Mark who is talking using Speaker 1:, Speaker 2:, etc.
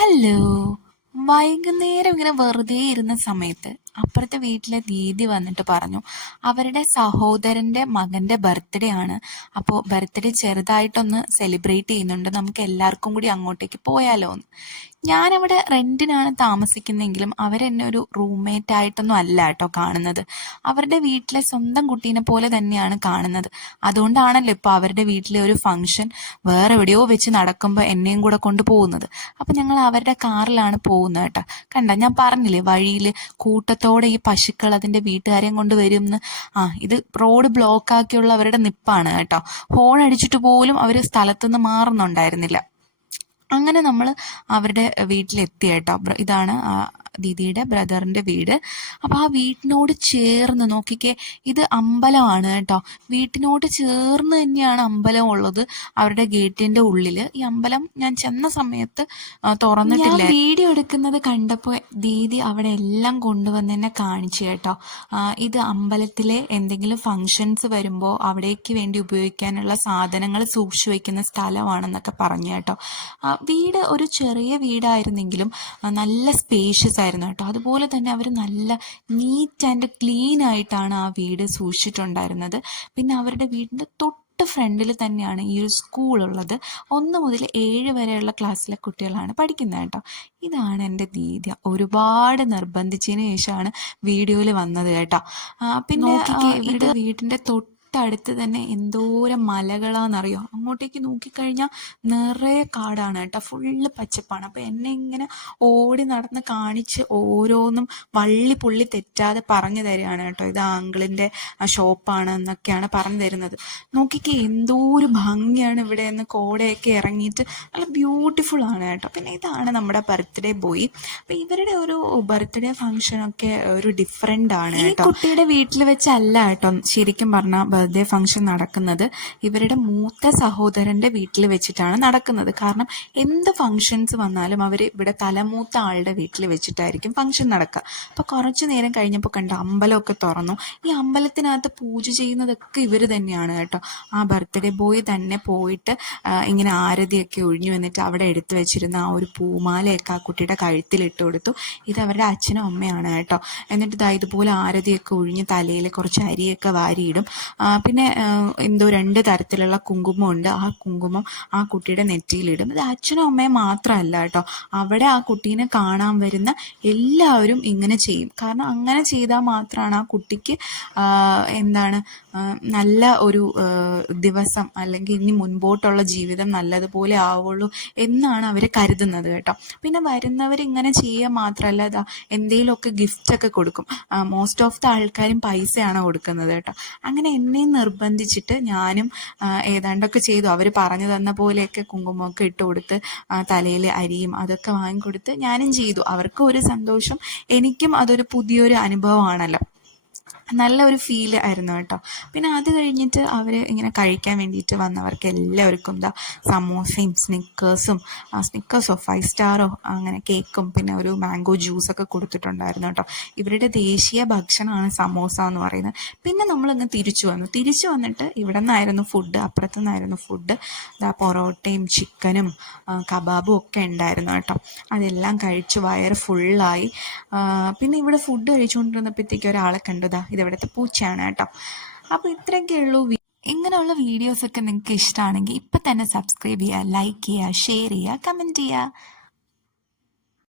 Speaker 1: Hello വൈകുന്നേരം ഇങ്ങനെ വെറുതെ ഇരുന്ന സമയത്ത് അപ്പുറത്തെ വീട്ടിലെ ദീദി വന്നിട്ട് പറഞ്ഞു അവരുടെ സഹോദരന്റെ മകന്റെ ബർത്ത്ഡേ ആണ്. അപ്പോൾ ബർത്ത്ഡേ ചെറുതായിട്ടൊന്ന് സെലിബ്രേറ്റ് ചെയ്യുന്നുണ്ട്. നമുക്ക് എല്ലാവർക്കും കൂടി അങ്ങോട്ടേക്ക് പോയാലോ എന്ന് ഞാനവിടെ റെന്റിനാണ് താമസിക്കുന്നതെങ്കിലും അവരെന്നെ ഒരു റൂംമേറ്റ് ആയിട്ടൊന്നും അല്ല കേട്ടോ കാണുന്നത്. അവരുടെ വീട്ടിലെ സ്വന്തം കുട്ടീനെ പോലെ തന്നെയാണ് കാണുന്നത്. അതുകൊണ്ടാണല്ലോ ഇപ്പോൾ അവരുടെ വീട്ടിലെ ഒരു ഫംഗ്ഷൻ വേറെ എവിടെയോ വെച്ച് നടക്കുമ്പോൾ എന്നെയും കൂടെ കൊണ്ടുപോകുന്നത് അപ്പം ഞങ്ങൾ അവരുടെ കാറിലാണ് പോകുന്നത് കേട്ടോ. കണ്ട? ഞാൻ പറഞ്ഞില്ലേ വഴിയിൽ കൂട്ടത്തോടെ ഈ പശുക്കൾ അതിന്റെ വീട്ടുകാരെയും കൊണ്ട് വരും എന്ന്. ആ ഇത് റോഡ് ബ്ലോക്ക് ആക്കിയുള്ള അവരുടെ നിപ്പാണ് കേട്ടോ. ഹോൺ അടിച്ചിട്ട് പോലും അവർ സ്ഥലത്തുനിന്ന് മാറുന്നുണ്ടായിരുന്നില്ല. അങ്ങനെ നമ്മൾ അവരുടെ വീട്ടിലെത്തി കേട്ടോ. ഇതാണ് ദീദിയുടെ ബ്രദറിന്റെ വീട്. അപ്പോൾ ആ വീട്ടിനോട് ചേർന്ന് നോക്കിക്കേ ഇത് അമ്പലമാണ് കേട്ടോ. വീട്ടിനോട് ചേർന്ന് തന്നെയാണ് അമ്പലം ഉള്ളത്. അവരുടെ ഗേറ്റിന്റെ ഉള്ളിൽ ഈ അമ്പലം ഞാൻ ചെന്ന സമയത്ത് തുറന്നിട്ടില്ല. വീഡിയോ എടുക്കുന്നത് കണ്ടപ്പോൾ ദീദി അവിടെ എല്ലാം കൊണ്ടുവന്ന് തന്നെ കാണിച്ചു കേട്ടോ. ഇത് അമ്പലത്തിലെ എന്തെങ്കിലും ഫങ്ഷൻസ് വരുമ്പോൾ അവിടേക്ക് വേണ്ടി ഉപയോഗിക്കാനുള്ള സാധനങ്ങൾ സൂക്ഷിച്ചു വയ്ക്കുന്ന സ്ഥലമാണെന്നൊക്കെ പറഞ്ഞു കേട്ടോ. വീട് ഒരു ചെറിയ വീടായിരുന്നെങ്കിലും നല്ല സ്പേഷ്യസ് ആയിരുന്നു കേട്ടോ. അതുപോലെ തന്നെ അവർ നല്ല നീറ്റ് ആൻഡ് ക്ലീൻ ആയിട്ടാണ് ആ വീട് സൂക്ഷിച്ചിട്ടുണ്ടായിരുന്നത്. പിന്നെ അവരുടെ വീടിന്റെ തൊട്ട് ഫ്രണ്ടിൽ തന്നെയാണ് ഈ ഒരു സ്കൂൾ ഉള്ളത്. ഒന്ന് മുതൽ ഏഴ് വരെയുള്ള ക്ലാസ്സിലെ കുട്ടികളാണ് പഠിക്കുന്നത് കേട്ടോ. ഇതാണ് എന്റെ ദീദി. ഒരുപാട് നിർബന്ധിച്ചതിന് ശേഷമാണ് വീഡിയോയിൽ വന്നത് കേട്ടോ. പിന്നെ ഇവരുടെ വീടിന്റെ വീടിന്റെ തൊട്ടടുത്ത് തന്നെ എന്തോരം മലകളാണെന്നറിയോ അങ്ങോട്ടേക്ക് നോക്കിക്കഴിഞ്ഞാൽ നിറയെ കാടാണ് കേട്ടോ. ഫുള്ള് പച്ചപ്പാണ്. അപ്പോൾ എന്നെ ഇങ്ങനെ ഓടി നടന്ന് കാണിച്ച് ഓരോന്നും വള്ളി പുള്ളി തെറ്റാതെ പറഞ്ഞു തരികയാണ് കേട്ടോ. ഇത് ആങ്കിളിന്റെ ഷോപ്പാണ് എന്നൊക്കെയാണ് പറഞ്ഞു തരുന്നത്. നോക്കിക്കേ എന്തോ ഒരു ഭംഗിയാണ് ഇവിടെ നിന്ന് കോടയൊക്കെ ഇറങ്ങിയിട്ട്. നല്ല ബ്യൂട്ടിഫുൾ ആണ് കേട്ടോ. പിന്നെ ഇതാണ് നമ്മുടെ ബർത്ത്ഡേ ബോയ്. അപ്പം ഇവരുടെ ഒരു ബർത്ത്ഡേ ഫംഗ്ഷനൊക്കെ ഒരു ഡിഫറെന്റ് ആണ് കേട്ടോ. കുട്ടിയുടെ വീട്ടിൽ വെച്ചല്ല കേട്ടോ. ശരിക്കും പറഞ്ഞാൽ ബർത്ത്ഡേ ഫംഗ്ഷൻ നടക്കുന്നത് ഇവരുടെ മൂത്ത സഹോദരന്റെ വീട്ടിൽ വെച്ചിട്ടാണ് നടക്കുന്നത്. കാരണം എന്ത് ഫംഗ്ഷൻസ് വന്നാലും അവർ ഇവിടെ തലമൂത്ത ആളുടെ വീട്ടിൽ വെച്ചിട്ടായിരിക്കും ഫംഗ്ഷൻ നടക്കുക. അപ്പോൾ കുറച്ച് നേരം കഴിഞ്ഞപ്പോൾ കണ്ട അമ്പലമൊക്കെ തുറന്നു. ഈ അമ്പലത്തിനകത്ത് പൂജ ചെയ്യുന്നതൊക്കെ ഇവർ തന്നെയാണ് കേട്ടോ. ആ ബർത്ത്ഡേ ബോയ് തന്നെ പോയിട്ട് ഇങ്ങനെ ആരതിയൊക്കെ ഒഴിഞ്ഞു വന്നിട്ട് അവിടെ എടുത്തു വെച്ചിരുന്ന ആ ഒരു പൂമാലയൊക്കെ ആ കുട്ടിയുടെ കഴുത്തിലിട്ട് കൊടുത്തു. ഇത് അവരുടെ അച്ഛനും അമ്മയാണ് കേട്ടോ. എന്നിട്ട് ഇതാ ഇതുപോലെ ആരതിയൊക്കെ ഒഴിഞ്ഞ് തലയിൽ കുറച്ച് അരിയൊക്കെ വാരിയിടും. പിന്നെ എന്തോ രണ്ട് തരത്തിലുള്ള കുങ്കുമം ഉണ്ട് ആ കുങ്കുമം ആ കുട്ടിയുടെ നെറ്റിയിലിടും. ഇത് അച്ഛനും അമ്മയും മാത്രമല്ല കേട്ടോ. അവിടെ ആ കുട്ടീനെ കാണാൻ വരുന്ന എല്ലാവരും ഇങ്ങനെ ചെയ്യും. കാരണം അങ്ങനെ ചെയ്താൽ മാത്രമാണ് ആ കുട്ടിക്ക് എന്താണ് നല്ല ഒരു ദിവസം അല്ലെങ്കിൽ ഇനി മുൻപോട്ടുള്ള ജീവിതം നല്ലതുപോലെ ആവുള്ളൂ എന്നാണ് അവർ കരുതുന്നത് കേട്ടോ. പിന്നെ വരുന്നവർ ഇങ്ങനെ ചെയ്യുക മാത്രമല്ല ഇതാ എന്തെങ്കിലുമൊക്കെ ഗിഫ്റ്റ് ഒക്കെ കൊടുക്കും. മോസ്റ്റ് ഓഫ് ദ ആൾക്കാരും പൈസയാണ് കൊടുക്കുന്നത് കേട്ടോ. അങ്ങനെ എന്നെയും നിർബന്ധിച്ചിട്ട് ഞാനും ഏതാണ്ടൊക്കെ ചെയ്തു. അവർ പറഞ്ഞു തന്ന പോലെയൊക്കെ കുങ്കുമമൊക്കെ ഇട്ട് കൊടുത്ത് തലയിൽ അരിയും അതൊക്കെ വാങ്ങിക്കൊടുത്ത് ഞാനും ചെയ്തു. അവർക്കും ഒരു സന്തോഷം. എനിക്കും അതൊരു പുതിയൊരു അനുഭവമാണല്ലോ. നല്ല ഒരു ഫീൽ ആയിരുന്നു കേട്ടോ. പിന്നെ അത് കഴിഞ്ഞിട്ട് അവർ ഇങ്ങനെ കഴിക്കാൻ വേണ്ടിയിട്ട് വന്നവർക്ക് എല്ലാവർക്കും എന്താ സമോസയും സ്നിക്കേഴ്സും സ്നിക്കേഴ്സോ ഫൈവ് സ്റ്റാറോ അങ്ങനെ കേക്കും പിന്നെ ഒരു മാംഗോ ജ്യൂസൊക്കെ കൊടുത്തിട്ടുണ്ടായിരുന്നു കേട്ടോ. ഇവരുടെ ദേശീയ ഭക്ഷണമാണ് സമോസ എന്ന് പറയുന്നത്. പിന്നെ നമ്മളങ്ങ് തിരിച്ചു വന്നു. തിരിച്ചു വന്നിട്ട് ഇവിടെ നിന്നായിരുന്നു ഫുഡ് അപ്പുറത്തു നിന്നായിരുന്നു ഫുഡ് ഇതാ പൊറോട്ടയും ചിക്കനും കബാബും ഒക്കെ ഉണ്ടായിരുന്നു കേട്ടോ. അതെല്ലാം കഴിച്ച് വയറ് ഫുള്ളായി പിന്നെ ഇവിടെ ഫുഡ് കഴിച്ചുകൊണ്ടിരുന്നപ്പോഴത്തേക്ക് ഒരാളെ കണ്ടതാ ദാ ഇതിവിടുത്തെ പൂച്ചയാണ് കേട്ടോ. അപ്പോൾ ഇത്രയൊക്കെ ഉള്ളൂ ഇങ്ങനെയുള്ള വീഡിയോസൊക്കെ നിങ്ങൾക്ക് ഇഷ്ടമാണെങ്കിൽ ഇപ്പം തന്നെ സബ്സ്ക്രൈബ് ചെയ്യുക ലൈക്ക് ചെയ്യുക ഷെയർ ചെയ്യുക കമന്റ് ചെയ്യുക.